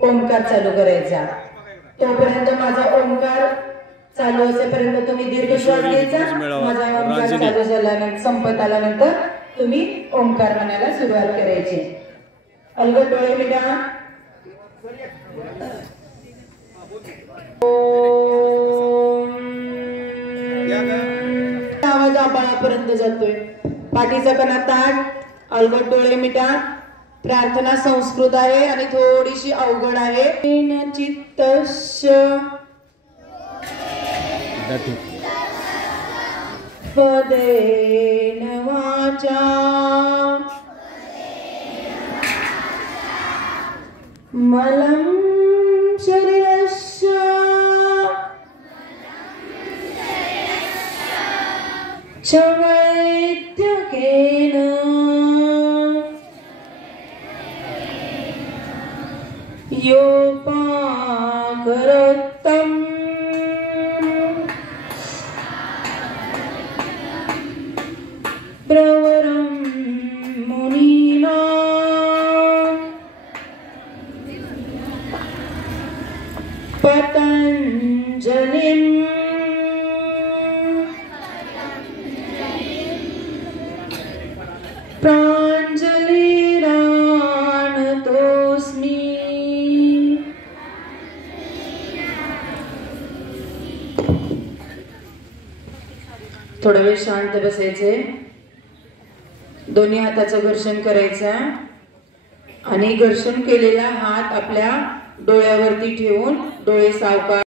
ओंकार चालू करायचा। तोपर्यंत माझा ओंकार चालू असेपर्यंत तुम्ही दीर्घ श्वास घ्यायचा। माझा ओंकार चालू झाल्यानंतर संपत आल्यानंतर तुम्ही ओंकार म्हणायला सुरुवात करायची। अलगद डोळे मिटा। आवाज आबाळापर्यंत जातोय। पाठीचा कणा ताठ, अलगद डोळे मिटा। प्रार्थना संस्कृत आहे आणि थोडीशी अवघड आहे। चित्तस्य पदेन वाचा मलं शरीरस्य चैत्यकेन योपाकरोत्तम प्रवरं मुनीना पतंजलिं प्रांजलिरानतोस्मि। थोडा वेळ शांत बसायचे। दोन्ही हाताचं घर्षण करायचं आणि घर्षण केलेला हात आपल्या डोळ्यावरती ठेवून डोळे सावकाश